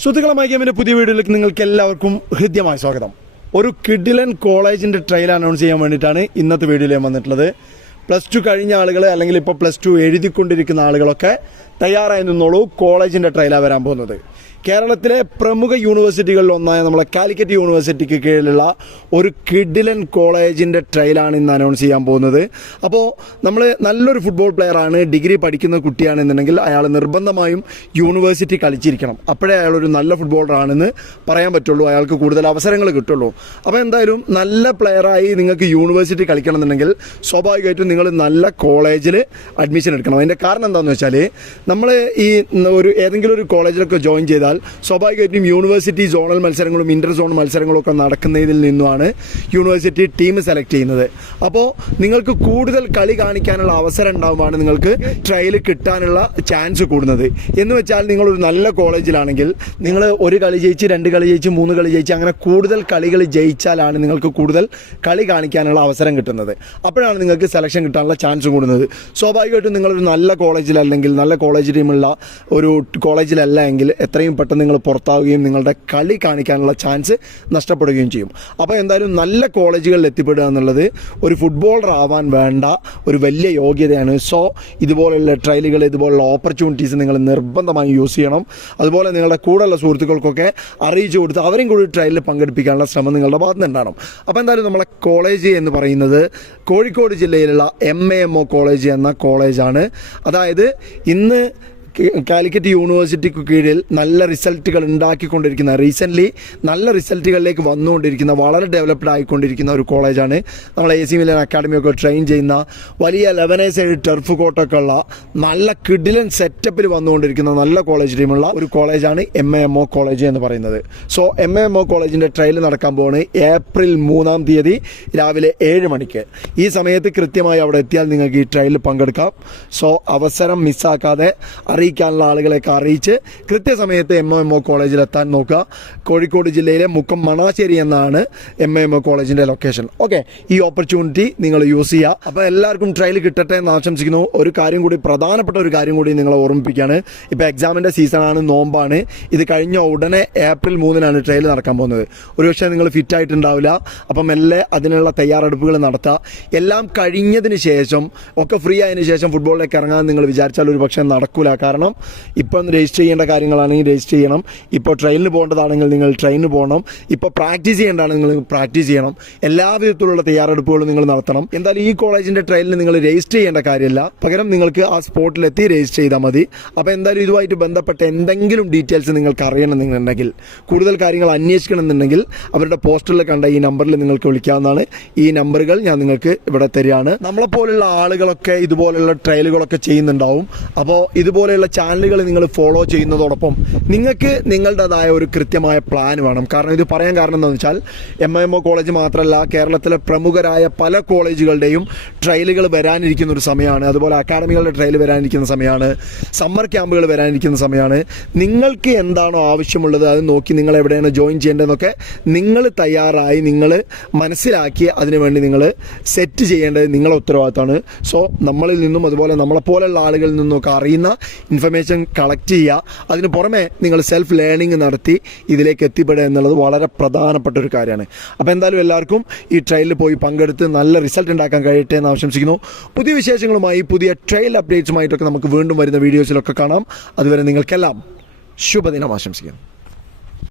സുഹൃത്തുക്കളെ ഗെയിമിന്റെ പുതിയ വീഡിയോയിലേക്ക് നിങ്ങൾക്ക് എല്ലാവർക്കും ഹൃദ്യമായ സ്വാഗതം. ഒരു കിഡിലൻ കോളേജിന്റെ ട്രയൽ അനൗൺസ് ചെയ്യാൻ വേണ്ടിയിട്ടാണ് ഇന്നത്തെ വീഡിയോയിൽ ഞാൻ വന്നിട്ടുള്ളത്. +2 കഴിഞ്ഞ ആളുകൾ അല്ലെങ്കിൽ ഇപ്പോൾ +2 എഴുതിക്കൊണ്ടിരിക്കുന്ന ആളുകളൊക്കെ തയ്യാറായി നിന്നോളൂ. കോളേജിന്റെ ട്രയലാണ് വരാൻ പോകുന്നത്. കേരളത്തിലെ പ്രമുഖ യൂണിവേഴ്സിറ്റികളിൽ ഒന്നായ നമ്മളെ കാലിക്കറ്റ് യൂണിവേഴ്സിറ്റിക്ക് കീഴിലുള്ള ഒരു കിഡിലൻ കോളേജിൻ്റെ ട്രയലാണ് ഇന്ന് അനൗൺസ് ചെയ്യാൻ പോകുന്നത്. അപ്പോൾ നമ്മൾ നല്ലൊരു ഫുട്ബോൾ പ്ലെയറാണ്, ഡിഗ്രി പഠിക്കുന്ന കുട്ടിയാണെന്നുണ്ടെങ്കിൽ അയാൾ നിർബന്ധമായും യൂണിവേഴ്സിറ്റി കളിച്ചിരിക്കണം. അപ്പോഴേ അയാളൊരു നല്ല ഫുട്ബോളറാണെന്ന് പറയാൻ പറ്റുള്ളൂ, അയാൾക്ക് കൂടുതൽ അവസരങ്ങൾ കിട്ടുള്ളൂ. അപ്പോൾ എന്തായാലും നല്ല പ്ലെയറായി നിങ്ങൾക്ക് യൂണിവേഴ്സിറ്റി കളിക്കണം എന്നുണ്ടെങ്കിൽ സ്വാഭാവികമായിട്ടും നിങ്ങൾ നല്ല കോളേജിൽ അഡ്മിഷൻ എടുക്കണം. അതിൻ്റെ കാരണം എന്താണെന്ന് വെച്ചാൽ നമ്മൾ ഈ ഏതെങ്കിലും ഒരു കോളേജിലൊക്കെ ജോയിൻ ചെയ്താൽ സ്വാഭാവികമായിട്ടും യൂണിവേഴ്സിറ്റി സോണൽ മത്സരങ്ങളും ഇന്റർ സോൺ മത്സരങ്ങളും ഒക്കെ നടക്കുന്നതിൽ നിന്നുമാണ് യൂണിവേഴ്സിറ്റി ടീം സെലക്ട് ചെയ്യുന്നത്. അപ്പോൾ നിങ്ങൾക്ക് കൂടുതൽ കളി കാണിക്കാനുള്ള അവസരം ഉണ്ടാകുമ്പോൾ നിങ്ങൾക്ക് ട്രയൽ കിട്ടാനുള്ള ചാൻസ് കൂടുന്നത്. എന്ന് വെച്ചാൽ നിങ്ങളൊരു നല്ല കോളേജിലാണെങ്കിൽ നിങ്ങൾ ഒരു കളി ജയിച്ച് 2 കളി ജയിച്ച് 3 കളി ജയിച്ച് അങ്ങനെ കൂടുതൽ കളികൾ ജയിച്ചാലാണ് നിങ്ങൾക്ക് കൂടുതൽ കളി കാണിക്കാനുള്ള അവസരം കിട്ടുന്നത്. അപ്പോഴാണ് നിങ്ങൾക്ക് സെലക്ഷൻ കിട്ടാനുള്ള ചാൻസ് കൂടുന്നത്. സ്വാഭാവികമായിട്ടും നിങ്ങളൊരു നല്ല കോളേജിലല്ലെങ്കിൽ നല്ല കോളേജ് ടീമുള്ള ഒരു കോളേജിലല്ല എങ്കിൽ എത്രയും പെട്ടെന്ന് നിങ്ങൾ പുറത്താവുകയും നിങ്ങളുടെ കളി കാണിക്കാനുള്ള ചാൻസ് നഷ്ടപ്പെടുകയും ചെയ്യും. അപ്പോൾ എന്തായാലും നല്ല കോളേജുകളിൽ എത്തിപ്പെടുക എന്നുള്ളത് ഒരു ഫുട്ബോളർ ആവാൻ വേണ്ട ഒരു വലിയ യോഗ്യതയാണ്. സോ ഇതുപോലുള്ള ട്രയലുകൾ, ഇതുപോലുള്ള ഓപ്പർച്യൂണിറ്റീസ് നിങ്ങൾ നിർബന്ധമായി യൂസ് ചെയ്യണം. അതുപോലെ നിങ്ങളുടെ കൂടെയുള്ള സുഹൃത്തുക്കൾക്കൊക്കെ അറിയിച്ചു കൊടുത്ത് അവരും കൂടി ട്രയലിൽ പങ്കെടുപ്പിക്കാനുള്ള ശ്രമം നിങ്ങളുടെ ഭാഗത്ത് നിന്നുണ്ടാവണം. അപ്പോൾ എന്തായാലും നമ്മളെ കോളേജ് എന്ന് പറയുന്നത് കോഴിക്കോട് ജില്ലയിലുള്ള MAMO കോളേജ് എന്ന കോളേജാണ്. അതായത് ഇന്ന് കാലിക്കറ്റ് യൂണിവേഴ്സിറ്റിക്ക് കീഴിൽ നല്ല റിസൾട്ടുകൾ ഉണ്ടാക്കിക്കൊണ്ടിരിക്കുന്ന, റീസെൻ്റ്ലി നല്ല റിസൾട്ടുകളിലേക്ക് വന്നുകൊണ്ടിരിക്കുന്ന, വളരെ ഡെവലപ്ഡ് ആയിക്കൊണ്ടിരിക്കുന്ന ഒരു കോളേജാണ്. നമ്മൾ AC മിലൻ അക്കാഡമിയൊക്കെ ട്രെയിൻ ചെയ്യുന്ന വലിയ 11 സൈഡ് ടർഫ് കോട്ടൊക്കെ ഉള്ള നല്ല കിഡിലൻ സെറ്റപ്പിൽ വന്നുകൊണ്ടിരിക്കുന്ന നല്ല കോളേജ് ടീമുള്ള ഒരു കോളേജാണ് MAMO കോളേജ് എന്ന് പറയുന്നത്. സോ MAMO കോളേജിൻ്റെ ട്രയൽ നടക്കാൻ പോകുന്നത് ഏപ്രിൽ 3-ാം തീയതി രാവിലെ 7 മണിക്ക്. ഈ സമയത്ത് കൃത്യമായി അവിടെ എത്തിയാൽ നിങ്ങൾക്ക് ഈ ട്രയലിൽ പങ്കെടുക്കാം. സോ അവസരം മിസ്സാക്കാതെ അറിയിക്കാനുള്ള ആളുകളെയൊക്കെ അറിയിച്ച് കൃത്യസമയത്ത് MAMO കോളേജിലെത്താൻ നോക്കുക. കോഴിക്കോട് ജില്ലയിലെ മുക്കം മണാശ്ശേരി എന്നാണ് MAMO കോളേജിൻ്റെ ലൊക്കേഷൻ. ഓക്കെ, ഈ ഓപ്പർച്യൂണിറ്റി നിങ്ങൾ യൂസ് ചെയ്യുക. അപ്പോൾ എല്ലാവർക്കും ട്രയൽ കിട്ടട്ടെ എന്ന് ആശംസിക്കുന്നു. ഒരു കാര്യം കൂടി, പ്രധാനപ്പെട്ട ഒരു കാര്യം കൂടി നിങ്ങളെ ഓർമ്മിപ്പിക്കുകയാണ്. ഇപ്പോൾ എക്സാമിൻ്റെ സീസണാണ്, നോമ്പാണ്. ഇത് കഴിഞ്ഞ ഉടനെ ഏപ്രിൽ 3-നാണ് ട്രയൽ നടക്കാൻ പോകുന്നത്. ഒരുപക്ഷെ നിങ്ങൾ ഫിറ്റ് ആയിട്ടുണ്ടാവില്ല. അപ്പം മെല്ലെ അതിനുള്ള തയ്യാറെടുപ്പുകൾ നടത്തുക. എല്ലാം കഴിഞ്ഞതിന് ശേഷം, ഒക്കെ ഫ്രീ ആയതിനു ശേഷം ഫുട്ബോളിലേക്ക് ഇറങ്ങാൻ നിങ്ങൾ വിചാരിച്ചാൽ ഒരു പക്ഷേ നടക്കില്ല. കാരണം ഇപ്പം രജിസ്റ്റർ ചെയ്യേണ്ട കാര്യങ്ങളാണെങ്കിൽ രജിസ്റ്റർ ചെയ്യണം. ഇപ്പോൾ ട്രെയിനിന് പോകേണ്ടതാണെങ്കിൽ നിങ്ങൾ ട്രെയിനിന് പോകണം. ഇപ്പോൾ പ്രാക്ടീസ് ചെയ്യേണ്ടതാണെങ്കിൽ നിങ്ങൾ പ്രാക്ടീസ് ചെയ്യണം. എല്ലാ വിധത്തിലുള്ള തയ്യാറെടുപ്പുകളും നിങ്ങൾ നടത്തണം. എന്തായാലും ഈ കോളേജിൻ്റെ ട്രെയിനിൽ നിങ്ങൾ രജിസ്റ്റർ ചെയ്യേണ്ട കാര്യമില്ല, പകരം നിങ്ങൾക്ക് ആ സ്പോട്ടിലെത്തി രജിസ്റ്റർ ചെയ്താൽ മതി. അപ്പോൾ എന്തായാലും ഇതുമായിട്ട് ബന്ധപ്പെട്ട എന്തെങ്കിലും ഡീറ്റെയിൽസ് നിങ്ങൾക്ക് അറിയണമെന്നുണ്ടെങ്കിൽ, കൂടുതൽ കാര്യങ്ങൾ അന്വേഷിക്കണമെന്നുണ്ടെങ്കിൽ അവരുടെ പോസ്റ്ററിൽ കണ്ട ഈ നമ്പറിൽ നിങ്ങൾക്ക് വിളിക്കാവുന്നതാണ്. ഈ നമ്പറുകൾ ഞാൻ നിങ്ങൾക്ക് ഇവിടെ തരികയാണ്. നമ്മളെപ്പോലുള്ള ആളുകളൊക്കെ ഇതുപോലുള്ള ട്രയലുകളൊക്കെ ചെയ്യുന്നുണ്ടാവും. അപ്പോൾ ഇതുപോലെയുള്ള ചാനലുകൾ നിങ്ങൾ ഫോളോ ചെയ്യുന്നതോടൊപ്പം നിങ്ങൾക്ക് നിങ്ങളുടേതായ ഒരു കൃത്യമായ പ്ലാൻ വേണം. കാരണം ഇത് പറയാൻ കാരണം എന്താണെന്ന് വെച്ചാൽ MAMO കോളേജ് മാത്രമല്ല, കേരളത്തിലെ പ്രമുഖരായ പല കോളേജുകളുടെയും ട്രയലുകൾ വരാനിരിക്കുന്ന ഒരു സമയമാണ്. അതുപോലെ അക്കാഡമികളുടെ ട്രയൽ വരാനിരിക്കുന്ന സമയമാണ്. സമ്മർ ക്യാമ്പുകൾ വരാനിരിക്കുന്ന സമയമാണ്. നിങ്ങൾക്ക് എന്താണോ ആവശ്യമുള്ളത് അത് നോക്കി നിങ്ങൾ എവിടെയാണ് ജോയിൻ ചെയ്യേണ്ടതെന്നൊക്കെ നിങ്ങൾ തയ്യാറായി, നിങ്ങൾ മനസ്സിലാക്കി അതിനുവേണ്ടി നിങ്ങൾ സെറ്റ് ചെയ്യേണ്ടത് നിങ്ങളുടെ ഉത്തരവാദിത്തമാണ്. സോ നമ്മളിൽ നിന്നും അതുപോലെ നമ്മളെപ്പോലുള്ള ആളുകളിൽ നിന്നൊക്കെ അറിയുന്ന ഇൻഫർമേഷൻ കളക്ട് ചെയ്യുക. അതിന് പുറമെ നിങ്ങൾ സെൽഫ് ലേണിംഗ് നടത്തി ഇതിലേക്ക് എത്തിപ്പെടുക എന്നുള്ളത് വളരെ പ്രധാനപ്പെട്ട ഒരു കാര്യമാണ്. അപ്പോൾ എന്തായാലും എല്ലാവർക്കും ഈ ട്രയലിൽ പോയി പങ്കെടുത്ത് നല്ല റിസൾട്ട് ഉണ്ടാക്കാൻ കഴിയട്ടെ എന്ന് ആശംസിക്കുന്നു. പുതിയ വിശേഷങ്ങളുമായി, പുതിയ ട്രയൽ അപ്ഡേറ്റ്സുമായിട്ടൊക്കെ നമുക്ക് വീണ്ടും വരുന്ന വീഡിയോസിലൊക്കെ കാണാം. അതുവരെ നിങ്ങൾക്കെല്ലാം ശുഭദിനം ആശംസിക്കുന്നു.